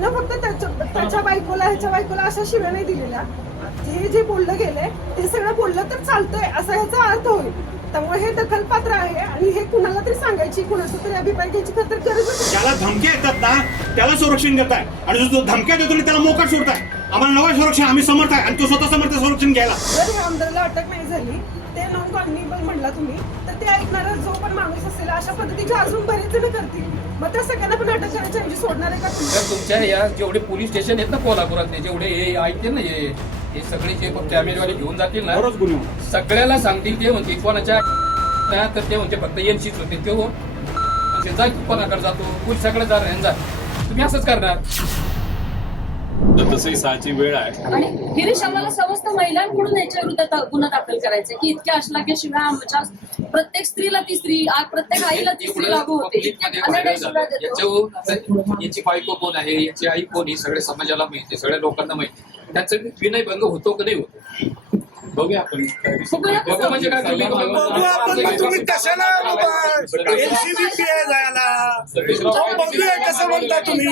त्यानं फक्त त्याच्या बायकोला ह्याच्या बायकोला अशा शिव्या नाही दिलेल्या. हे जे बोललं गेलंय ते सगळं बोललं तर चालतंय असा ह्याचा अर्थ होईल. त्यामुळे हे दखलपात्र आहे आणि हे कुणाला तरी सांगायची, कुणाचा तरी अभिप्राय घ्यायची खतर गरज नाही. ज्याला धमक्या येतात ना त्याला संरक्षण देताय आणि जो धमक्या देतो त्याला मोकाट सोडताय. आम्हाला नवा संरक्षण आम्ही समर्थ आहे आणि तो स्वतः समर्थ संरक्षण घ्यायला. जर या आमदाराला अटक नाही झाली ते नॉन कॉग्निबल म्हणला तुम्ही तर ते ऐकणारा जो पण माणूस असेल अशा पद्धतीचे अजून बरेच जण करतील. मग त्या सगळ्यांना पण अटक करायच्या ऐवजी सोडणार आहे का तुम्ही? तुमच्या या जेवढे पोलीस स्टेशन आहेत ना कोल्हापुरातले जेवढे हे ऐकते ना हे सगळे जे कॅमेरेवाले घेऊन जातील ना सगळ्याला सांगतील ते म्हणतील कोणाच्या तर ते म्हणजे फक्त एनसीच होते ते हो म्हणजे जाय तू कोणाकडे जातो पोलिसाकडे जा तुम्ही असंच करणार. तसंही सहाची वेळ आहे. आणि गिरीश आम्हाला समस्त महिलांकडून याच्या विरुद्ध गुन्हा दाखल करायचा की इतक्या अश्लाघ्य शिव्या आमच्या प्रत्येक स्त्रीला ती स्त्री प्रत्येक आईला ती स्त्री लागू होते. याची बायको कोण आहे याची आई कोण ही सगळ्या समाजाला माहिती सगळ्या लोकांना माहिती. त्याचं विनयभंग होतो का नाही होतो बघूया आपण. बघू म्हणजे काय तुम्ही कशाला बघूया कसं म्हणता तुम्ही.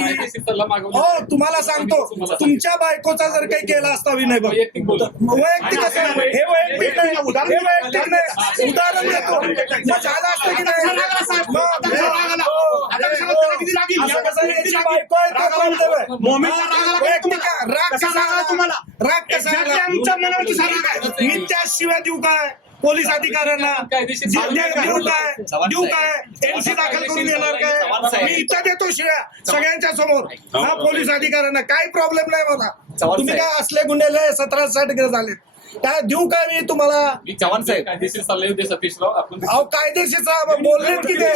हो तुम्हाला सांगतो तुमच्या बायकोचा जर काही केला असता विनय बघ वैयक्तिक असं हे वैयक्तिक नाही हे वैयक्तिक नाही उदाहरण देतो मग झालं असतं की नाही. बायको आहे तो कोण वैयक्तिक राग कसा आला तुम्हाला राग कसा आला मी त्या शिवाय देऊ काय पोलीस अधिकाऱ्यांना देऊ काय एनसी दाखल करून देणार काय मी इथं देतो शिव्या सगळ्यांच्या समोर हा पोलीस अधिकाऱ्यांना काही प्रॉब्लेम नाही मला. तुम्ही काय असले गुन्हे 17-60 झाले काय देऊ काय मी तुम्हाला. चव्हाण साहेब कायदेशीर सल्ला देऊ दे सतीशराव आपण. अहो कायदेशीर बोललेत की ते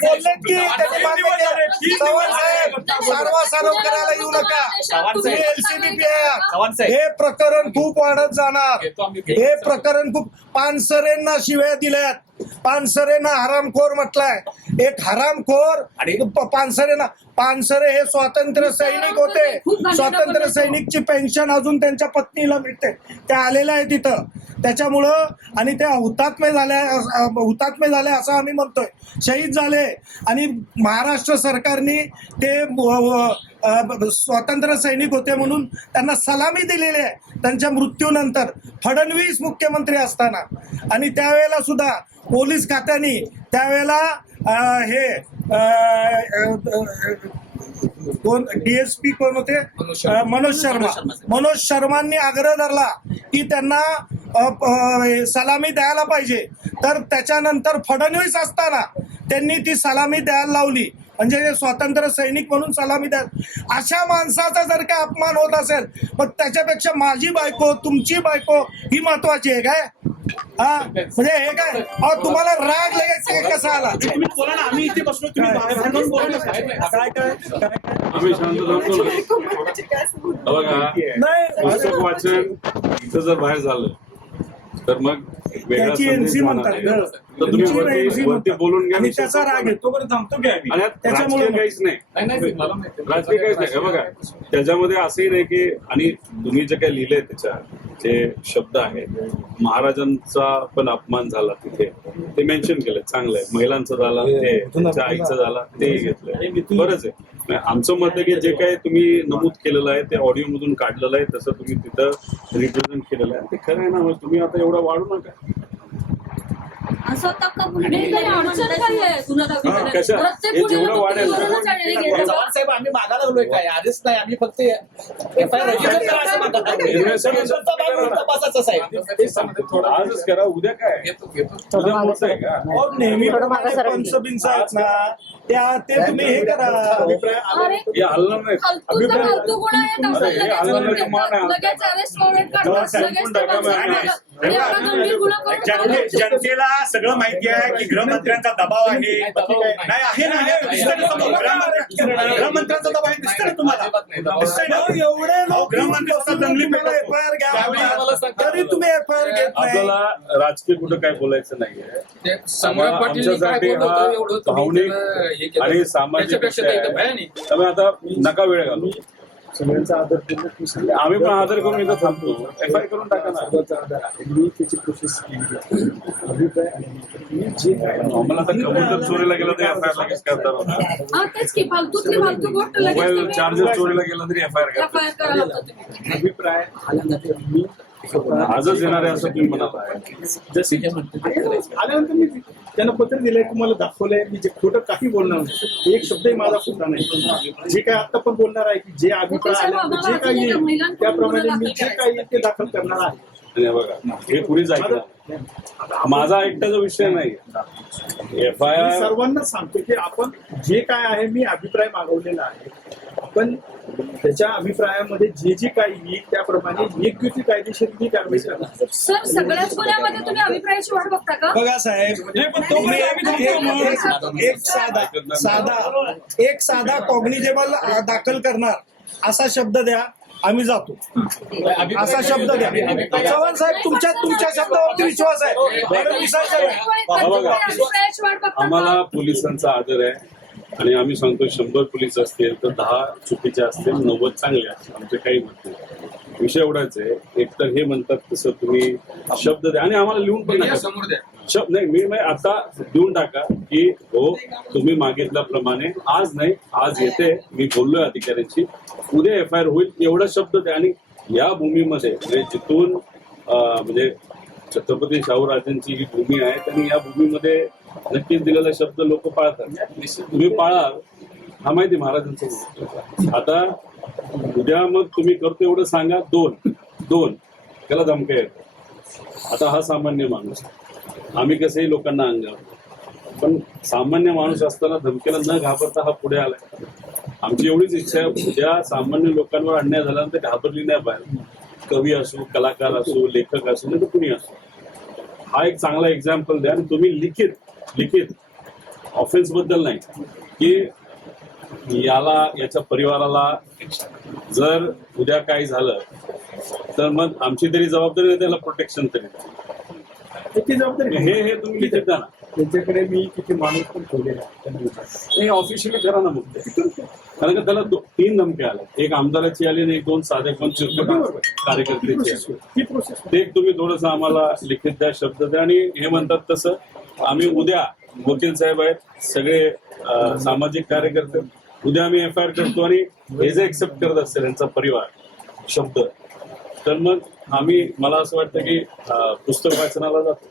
बोललेत की त्यांनी मान्य केलं. चव्हाण साहेब सारवासारव करायला येऊ नका. तुम्ही एलसीबी आहात. हे प्रकरण खूप वाढत जाणार. हे प्रकरण खूप पानसरेंना शिव्या दिल्यात. पानसरेंना हरामखोर म्हटलाय. एक हरामखोर आणि पानसरे हे स्वातंत्र्य सैनिक होते. स्वातंत्र्य सैनिकची पेन्शन अजून त्यांच्या पत्नीला मिळते. ते आलेले आहे तिथं त्याच्यामुळं आणि ते हुतात्मे झाले असं आम्ही म्हणतोय. शहीद झाले आणि महाराष्ट्र सरकारने ते स्वातंत्र्य सैनिक होते म्हणून त्यांना सलामी दिलेली आहे त्यांच्या मृत्यूनंतर फडणवीस मुख्यमंत्री असताना. आणि त्यावेळेला सुद्धा पोलीस खात्याने त्यावेळेला हे कोण डीएसपी कोण होते मनोज शर्मांनी आग्रह धरला की त्यांना सलामी द्यायला पाहिजे. तर त्याच्यानंतर फडणवीस असताना त्यांनी ती सलामी द्यायला लावली. म्हणजे स्वातंत्र्य सैनिक म्हणून सलामी द्या. अशा माणसाचा जर काय अपमान होत असेल मग त्याच्यापेक्षा माझी बायको तुमची बायको ही महत्वाची आहे काय. हा म्हणजे हे काय तुम्हाला राग लगेच कसा आला. तुम्ही बोला ना आम्ही इथे बसलो तुम्ही आम्ही शांत राहतो बघा. पुस्तक वाचन इथं जर बाहेर झालं तर मग वेगळा संदेश होणार. तर तुम्ही वरती बोलून घ्या. त्याचा राग येतो बरं थांबतो की आणि त्याच्यामुळे काहीच नाही राजकीय काहीच नाही. बघा त्याच्यामध्ये असंही नाही की आणि तुम्ही जे काही लिहिलंय त्याच्या जे शब्द आहेत महाराजांचा पण अपमान झाला तिथे ते मेन्शन केलंय. चांगलं आहे. महिलांचा झाला ते त्याच्या आईचा झाला तेही घेतलंय. बरंच आहे. आमचं मत आहे की जे काही तुम्ही नमूद केलेलं आहे ते ऑडिओ मधून काढलेलं आहे तसं तुम्ही तिथं रिप्रेझेंट केलेलं आहे ते खरं आहे ना. तुम्ही आता एवढं वाढू नका. असं तक्क अडचण काय आहे गुन्हा दाखल कशा हे जेवढं वाढेल चव्हाण साहेब आम्ही मागायला लागलोय काय आधीच नाही आम्ही फक्त एफआयआर रजिस्टर करा असं मागतात. तपासाचं साहेब आजच करा उद्या काय उद्या मोठं आहे का. नेहमी पंचबिंच आहेत ना ते तुम्ही हे करा. हे हलणार नाही. जनतेला सगळं माहिती आहे की गृहमंत्र्यांचा दबाव आहे. नाही आहे ना गृहमंत्र्यांचा दबाव आहे दिसतं ना तुम्हाला. एवढे गृहमंत्री दंगली एफआयआर घ्या तरी तुम्ही एफआयआर घेत नाही. आपल्याला राजकीय कुठं काय बोलायचं नाहीये. आमच्यासाठी हा भावनिक आणि सामाजिक विषय आहे. त्यामुळे आता नका वेळ घालू. सगळ्यांचा आदर पूर्वक मी सांगितलं. आम्ही पण आदर करून इथं थांबतो. FIR करून टाका ना. सर्वांचा आदर आहे. मी त्याची प्रोसेस केली आहे. अभिप्राय आणि मी जे काय आम्हाला तर कबूतर चोरीला गेलं तरी FIR लगेच करतात होता. हा तेच की फालतूतली फालतू गोष्ट लगेच मोबाईल तुम्ही चार्जर चोरीला गेलं तरी FIR करतात. FIR करायला लागतो तुम्ही. अभिप्राय आल्यानंतर मी स्वतः आजच येणार आहे असं तुम्ही म्हणाला. जसे आल्यानंतर मी त्यांना पत्र दिलंय, तुम्हाला दाखवलंय, मी जे खोटं काही बोलणार नाही, एक शब्दही माझा खोटा नाही. जे काय आता पण बोलणार आहे की जे अभिप्राय आल्यानंतर जे काही येईल त्याप्रमाणे मी जे काही येईल ते दाखल करणार आहे. आणि हे बघा, हे पुरीच ऐकलं. माझा एकट्याचा विषय नाही. मी FIR सर्वांना सांगतो की आपण जे काय आहे, मी अभिप्राय मागवलेला आहे. आपण त्याच्या अभिप्रायामध्ये जे जे काही येईल त्याप्रमाणे योग्य ती कायदेशीर मी कारवाई करणार. सर सगळ्याच गुन्ह्यामध्ये तुम्ही अभिप्रायाची वाट बघता का? बघा साहेब, एक साधा कॉग्निजेबल दाखल करणार असा शब्द द्या, आम्ही जातो. असा शब्द द्या. चव्हाण साहेब, तुमच्या शब्दावरती विश्वास आहे. फडणवीसांच्या अभिप्रायाची वाट बघता आम्हाला का? पोलिसांचा आदर आहे आणि आम्ही सांगतो 100 पोलीस असतील तर 10 चुकीचे असतील, 90 चांगले असतील. आमचे काही मत नाही. विषय एवढाच आहे, एकतर हे म्हणतात तसं तुम्ही शब्द द्या आणि आम्हाला लिहून पण नका. समोर द्या. शब्द नाही, मी आता देऊन टाका की हो तुम्ही मागितल्याप्रमाणे आज नाही, आज येते, मी बोललोय अधिकाऱ्यांची, उद्या FIR होईल, एवढा शब्द द्या. आणि या भूमीमध्ये म्हणजे जिथून म्हणजे छत्रपती शाहूराजांची ही भूमी आहे, त्यांनी या भूमीमध्ये नक्कीच दिलेला शब्द लोक पाळतात. तुम्ही पाळाल हा माहिती महाराजांचं. आता उद्या मग तुम्ही करतो एवढं सांगा, दोन त्याला धमक्या येतात. आता हा सामान्य माणूस, आम्ही कसंही लोकांना अंगावर, पण सामान्य माणूस असताना धमक्याला न घाबरता हा पुढे आलाय. आमची एवढीच इच्छा आहे, उद्या सामान्य लोकांवर अन्याय झाल्यानंतर घाबरली नाही पाहिजे. कवी असो, कलाकार असो, लेखक असो, नाही तर कुणी असो. हा एक चांगला एक्झाम्पल द्या आणि तुम्ही लिखित ऑफेन्स बद्दल नाही की याच्या परिवाराला जर उद्या काही झालं तर मग आमची तरी जबाबदारी नाही, त्याला प्रोटेक्शन तरी त्याची जबाबदारी हे तुम्ही लिखित द्या ना. त्यांच्याकडे मी किती माणूस पण ठेवलेला आहे त्यांना विचारतो. हे ऑफिशियली करा ना मग ते. कारण का त्याला 3 धमक्या आल्या, एक आमदाराची आली आणि 2 साधे 5 कार्यकर्त्याची आली. ही प्रोसेस ते तुम्ही थोडंसं आम्हाला लिखित द्या, शब्द द्या. आणि हे म्हणतात तसं आम्ही उद्या, वकील साहेब आहेत, सगळे सामाजिक कार्यकर्ते, उद्या आम्ही FIR करतो आणि हे जे एक्सेप्ट करत असेल यांचा परिवार शब्द, तर मग आम्ही, मला असं वाटतं की पुस्तक वाचनाला जातो.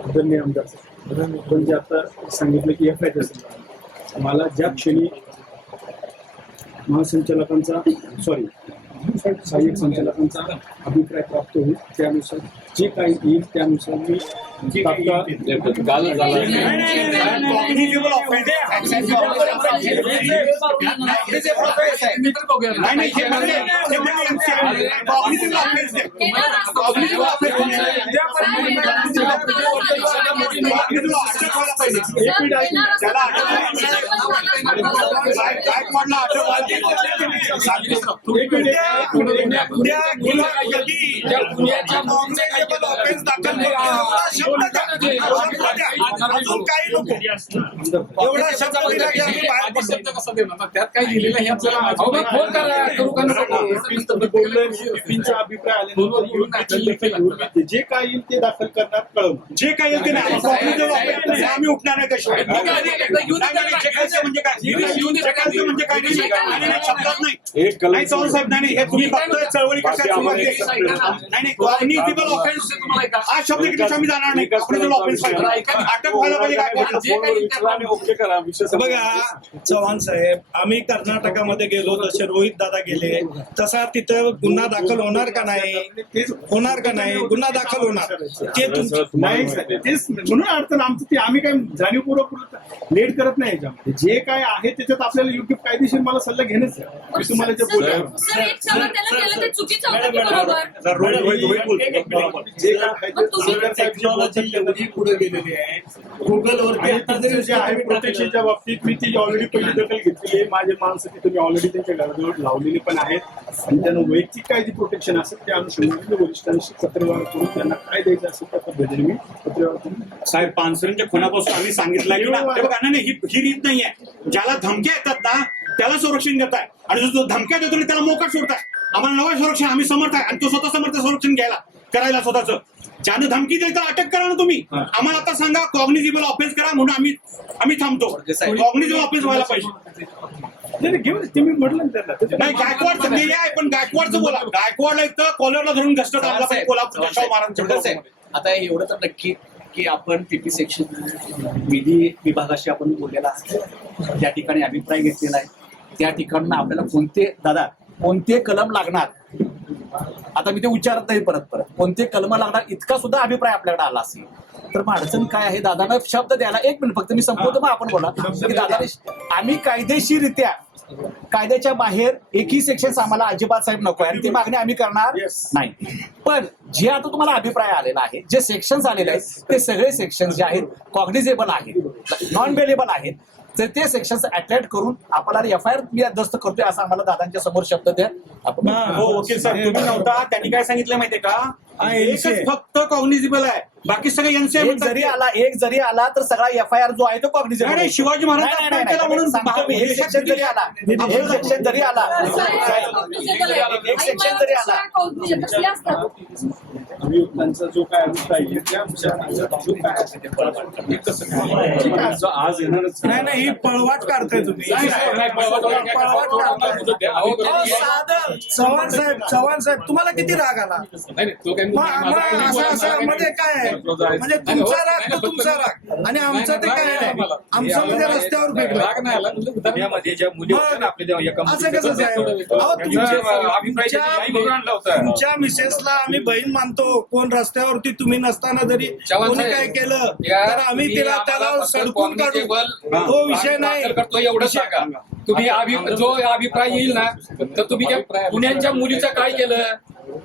आदरणीय आमदार साहेब, आपण जे आता सांगितलं की FIR असेल, मला ज्या क्षणी महासंचालकांचा सहाय्यक संचालकांचा अभिप्राय प्राप्त होईल त्यानुसार जे काही येईल त्यानुसार मी तात्काळ कालच झाला. कॉग्निजेबल ऑफेन्स नाही, नाही, हे म्हणजे कॉग्निजेबल ऑफेन्स आहे. कॉग्निजेबल अजून काही नको, एवढा शब्द दिला की आम्ही बाहेर पडतो. त्यात काय लिहिलेलं हे आपल्याला फोन करा, करू का नको? बिपिनचा अभिप्राय आल्यानंतर जे काय येईल ते दाखल करणार कळवणार. जे काही येते ना, कॉग्निजेबल ऑफेन्स आम्ही उठणार नाही त्याशिवाय. एकदा येऊन नाही, नाही, जे काय म्हणजे काय, जे काय म्हणजे काय नाही, शब्दात नाही. एक कलम नाही चव्हाण साहेब, नाही, हे तुम्ही फक्त चळवळी कशा सुरुवात केली. नाही, कॉग्निजेबल ऑफेन्स हा शब्द किती आम्ही जाणार नाही. कॉग्निजेबल ऑफेन्स अटक व्हायला पाहिजे काय. ओके करा विषय संपला. बघा चव्हाण साहेब, आम्ही कर्नाटकामध्ये गेलो, तसे रोहित दादा गेले, तसा तिथं गुन्हा दाखल होणार का नाही, होणार का नाही, गुन्हा दाखल होणार. ते तुमचं नाही साहेब, तेच म्हणून अडचण आमचं ते आम्ही काय जाणीवपूर्वक लेट करत नाही याच्यामध्ये. जे काय आहे त्याच्यात आपल्याला योग्य कायदेशीर मला सल्ला घेणंच आहे. मी तुम्हाला जे बोलतो सर एक सल्ला त्याला केलं ते चुकीचं होतं की बरोबर? जे काय आहे ते आमदार साहेब जे बोलतात टेक्नॉलॉजी पुढे गेलेली आहे. गुगलवरती आणि तिथे जे आहे प्रोटेक्शनच्या बाबतीत मी ती ऑलरेडी पहिली दखल घेतली आहे. माझे माणसं तिथे मी ऑलरेडी त्यांच्या घराजवळ लावलेली पण आहेत आणि त्यांना वैयक्तिक काय जे प्रोटेक्शन असेल त्या अनुषंगाने वरिष्ठांशी पत्रव्यवहार करून त्यांना काय द्यायचं असेल त्या पद्धतीने मी पत्रव्यवहार करून साहेब, पानसरेंच्या खुनापासून आम्ही सांगितलं की हे बघा, नाही, ही रीत नाहीये. ज्याला धमक्या येतात ना त्याला संरक्षण देताय आणि जो धमक्या देतो त्याला मोकाट सोडताय. आम्हाला नवा संरक्षण आम्ही समर्थ आहे आणि तो स्वतः समर्थ संरक्षण करायला स्वतःच. ज्याने धमकी देता अटक करा ना तुम्ही. आम्हाला आता सांगा कॉग्निझिबल ऑफेन्स करा म्हणून आम्ही थांबतो. कॉग्निझिबल ऑफेन्स व्हायला पाहिजे. नाही घेऊन तुम्ही म्हटलं ना त्यांना. नाही गायकवाडचं ध्येय आहे पण गायकवाडचं बोला. गायकवाडला एक तर कॉलरला धरून गस्टत आणला पाहिजे कोल्हापूरच्या शाहू महाराजांच्या. आता एवढं तर नक्की की आपण पीपी सेक्शन विधी विभागाशी आपण बोललेला आहे, त्या ठिकाणी अभिप्राय घेतलेला आहे. त्या ठिकाणी आपल्याला कोणते कलम लागणार, आता मी ते उच्चारत नाही परत कोणते कलम लागणार इतका सुद्धा अभिप्राय आपल्याकडे आला असेल तर मग अडचण काय आहे. दादानं शब्द द्यायला, एक मिनिट फक्त मी संपवतो मग आपण बोला की दादा आम्ही कायदेशीररित्या कायद्याच्या बाहेर एकही सेक्शन आम्हाला अजिबात साहेब नको आहे आणि ती मागणी आम्ही करणार नाही. पण जे आता तुम्हाला अभिप्राय आलेला आहे, जे सेक्शन्स आलेले आहेत ते सगळे सेक्शन्स जे आहेत कॉग्निझेबल आहेत, नॉन बेलेबल आहेत, तर ते सेक्शन्स अट्रॅक्ट करून आपल्याला एफआयआर मी दस्त करतोय असं आम्हाला दादांच्या समोर शब्द द्या. आपण हो वकील साहेब तुम्ही नव्हता. त्यांनी काय सांगितलं माहितीये का, एकच फक्त कॉग्निझिबल आहे, बाकी सगळे एनसीए. एक जरी आला तर सगळा एफआयआर जो आहे तो कॉग्निझेबल. नाही, शिवाजी महाराज म्हणून एक सेक्शन जरी आला एक सेक्शन जरी आला कसले असतात अभियुक्तांचा जो काय अभिप्राय आहे त्या आज येणारच नाही ही पळवाट काढताय तुम्ही. चव्हाण साहेब तुम्हाला किती राग आला. असं मध्ये काय आहे म्हणजे तुमचा राग तर तुमचा राग आणि आमचं ते काय आहे आमचं म्हणजे रस्त्यावर भेटलं असं कसं साहेब. तुमच्या मिसेसला आम्ही बहीण मानतो. कोण रस्त्यावरती तुम्ही नसताना जरी कोणी काय केलं तर आम्ही त्याला सडकून काढू, तो विषय नाही. करतो एवढं सांगा तुम्ही. जो अभिप्राय येईल ना तर तुम्ही त्या पुण्याच्या मुलीचं काय केलं,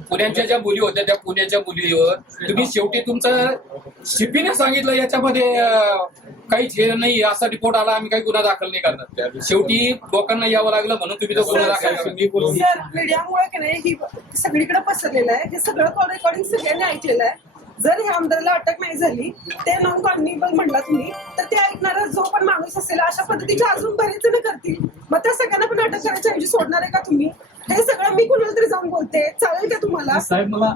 पुण्याच्या ज्या मुली होत्या त्या पुण्याच्या मुलीवर तुम्ही शेवटी तुमचं शिपीने सांगितलं याच्यामध्ये काहीच हे नाही, असा रिपोर्ट आला आम्ही काही गुन्हा दाखल नाही करणार. शेवटी लोकांना यावं लागलं म्हणून तुम्ही तो गुन्हा दाखल करा. सर मीडियामुळे की नाही ही सगळीकडे पसरलेलं आहे. हे सगळं कॉल रेकॉर्डिंग सगळ्यांनी ऐकलेलं आहे. जर ह्या आमदाराला अटक नाही झाली, ते नॉन कॉग्निबल म्हणला तुम्ही, तर ते ऐकणारा जो पण माणूस असेल अशा पद्धतीचे अजून बरेच जण करतील. मग त्या सगळ्यांना पण अटक करायच्या ऐवजी सोडणार आहे का तुम्ही? हे सगळं मी कुणाला तरी जाऊन बोलते, चालेल का तुम्हाला?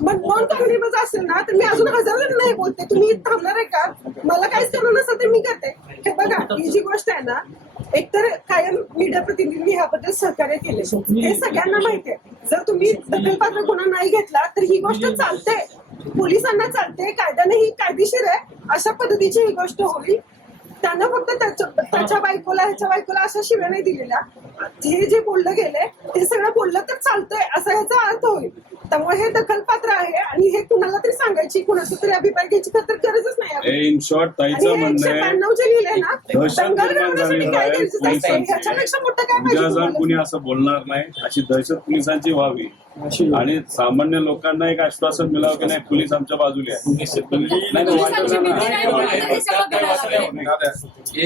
मग नॉन कॉग्निबल असेल ना तर मी अजून 1000 जण नाही बोलते. तुम्ही थांबणार आहे का? मला काहीच करणं नसेल तर मी करते. हे बघा ही जी गोष्ट आहे ना, एकतर कायम मीडिया प्रतिनिधींनी ह्याबद्दल सहकार्य केले, हे सगळ्यांना माहिती आहे. जर तुम्ही दखलपात्र गुन्हा नाही घेतला तर ही गोष्ट चालते, पोलिसांना चालते, कायद्याने ही कायदेशीर आहे, अशा पद्धतीची ही गोष्ट होईल. त्यानं फक्त त्याच्या बायकोला ह्याच्या बायकोला अशा शिव्या नाही दिलेल्या. जे बोललं गेलंय ते सगळं बोललं तर चालतंय असा ह्याचा अर्थ होईल. त्यामुळे हे दखलपात्र आहे आणि हे कुणाला तरी सांगायची, कुणाचा तरी अभिप्राय घ्यायची तर गरजच नाही. इन शॉर्ट ताईचं म्हणणं आहे 192 जे लिहिलंय ना, दहशत दंगल निर्माण करण्यासाठी झालेलं काय आहे गरजेचं आहे? पोलिसांची. ह्याच्यापेक्षा मोठं काय उद्या पाहिजे जाऊन कुणी तुम्हाला? असं बोलणार नाही अशी दहशत पोलिसांची व्हावी आणि सामान्य लोकांना एक आश्वासन मिळावं की नाही पोलीस आमच्या बाजूला आहे. पोलिसांची भीती नाही म्हणून तर हे सगळं घडायला लागलंय.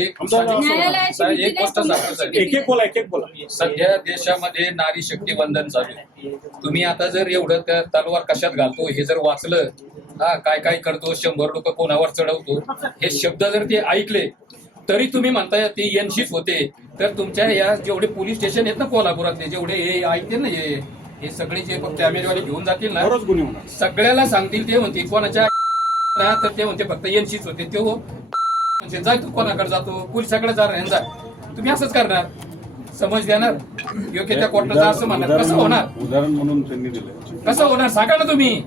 एक न्यायालयाची भीती एक गोष्ट नाही, सांगतो साहेब. एक एक बोला. सध्या देशामध्ये नारी शक्ती वंदन चालू आहे. तुम्ही आता जर एवढं त्या तलवार कशात घालतो हे जर वाचलं, काय काय करतो, 100 लोक कोणावर चढवतो, हे शब्द जर ते ऐकले तरी तुम्ही म्हणताय ते एनशीच होते. तर तुमच्या या जेवढे पोलीस स्टेशन आहेत ना कोल्हापुरातले, जेवढे हे ऐकतील ना हे सगळे जे कॅमेरेवाले घेऊन जातील ना, बरोच गुन्हे होणार. सगळ्याला सांगतील ते म्हणते कोणाच्या तर ते म्हणते फक्त एनशीच होते. ते म्हणजे जाय तू कोणाकडे जातो, पोलिसाकडे जा. तुम्ही असंच करणार, समज देणार योग्य त्या कोर्टाचा असं म्हणणार. कसं होणार? उदाहरण म्हणून त्यांनी दिलं. कसं होणार सांगा ना तुम्ही.